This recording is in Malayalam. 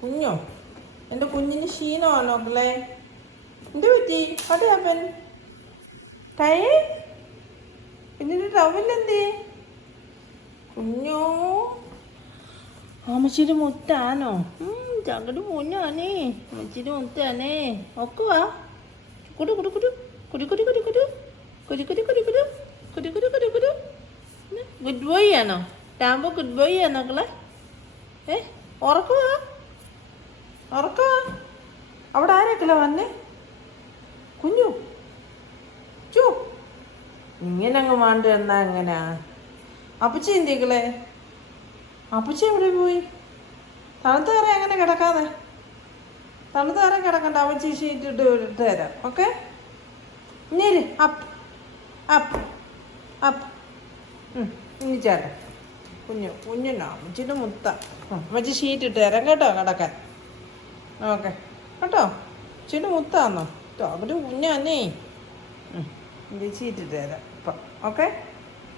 കുഞ്ഞോ? എൻ്റെ കുഞ്ഞിന് ക്ഷീണമാണോ മക്കളെ? എന്ത് പറ്റി? അതെ അവൻ ടയേ കുഞ്ഞിൻ്റെ ടവലെന്തേ? കുഞ്ഞോ അമ്മച്ചിയുടെ മുത്താണോ? ചകട് കുഞ്ഞാണേ, അമ്മച്ചിയുടെ മുത്താണേ. ഒക്കുവാ കുടു കുടു കുടു കുടി കുടി കുടി കുടു കുടി കുടി കുടി കുടു കുടി കുടി കുടി കുടു. ഗുഡ് ബോയ് ആണോ ടാമ്പോ? ഗുഡ് ബോയ് ആണോ മക്കളെ? ഉറക്കുവാ ഉറക്കുവാ. അവിടെ ആരൊക്കെയല്ല വന്നേ? കുഞ്ഞു ചോ ഇങ്ങനെ അങ്ങ് മാണ്ട് എന്നാ എങ്ങനെയാ? അപ്പച്ചി എന്തിക്കളെ? അപ്പച്ചി എവിടെ പോയി? തണുത്ത് കയറി അങ്ങനെ കിടക്കാതെ, തണുത്ത് കയറി കിടക്കണ്ട. അപ്പച്ചി ഷീറ്റിട്ട് ഇട്ട് തരാം. ഓക്കെ ഇനി അപ്പ് അപ്പ് അപ്പ്. ഇനി ചേട്ടാ കുഞ്ഞിനോ അമ്മച്ചിൻ്റെ മുത്ത. അമ്മച്ചി ഷീറ്റ് ഇട്ട് തരാം കേട്ടോ കിടക്കാൻ. ഓക്കെ കേട്ടോ. അമ്മച്ചിൻ്റെ മുത്താന്നോ? അവർ കുഞ്ഞാന്നേ. ഷീറ്റ് ഇട്ട് തരാം ഇപ്പം. ഓക്കെ.